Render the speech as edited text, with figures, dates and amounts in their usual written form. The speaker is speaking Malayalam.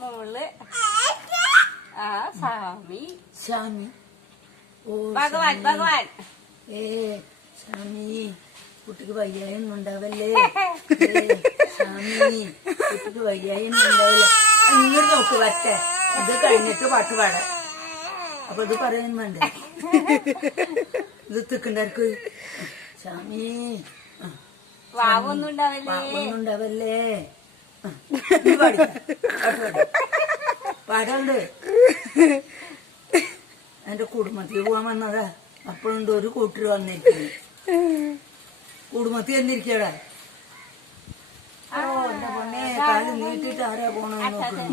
മോള് ആ സ്വാമി സ്വാമി ഓ ഭഗവാൻ ഭഗവാൻ സ്വാമി കുട്ടിക്ക് വയ്യായൊന്നും ഉണ്ടാവല്ലേ സ്വാമി കുട്ടിക്ക് വയ്യായൊന്നും ഉണ്ടാവില്ല. ഇങ്ങനെ നോക്ക് വറ്റേ ഇത് കഴിഞ്ഞിട്ട് പാട്ട് പാടാം. അപ്പൊ ഇത് പറയാൻ വേണ്ടേ ഇത് തിക്കണ്ടാർക്ക് സ്വാമി വാവൊന്നും ഉണ്ടാവല്ലേ പാടാണ്ട്. എന്റെ കുടുംബത്തിൽ പോവാൻ വന്നതാ. അപ്പോഴുണ്ട് ഒരു കൂട്ടര് വന്നിരിക്കുന്നു. കുടുംബത്തിൽ വന്നിരിക്കടാ. ഓ എന്റെ പൊണ്ണെ കാല് നീട്ടിട്ട് ആരാ പോണെന്ന് നോക്കുന്നു.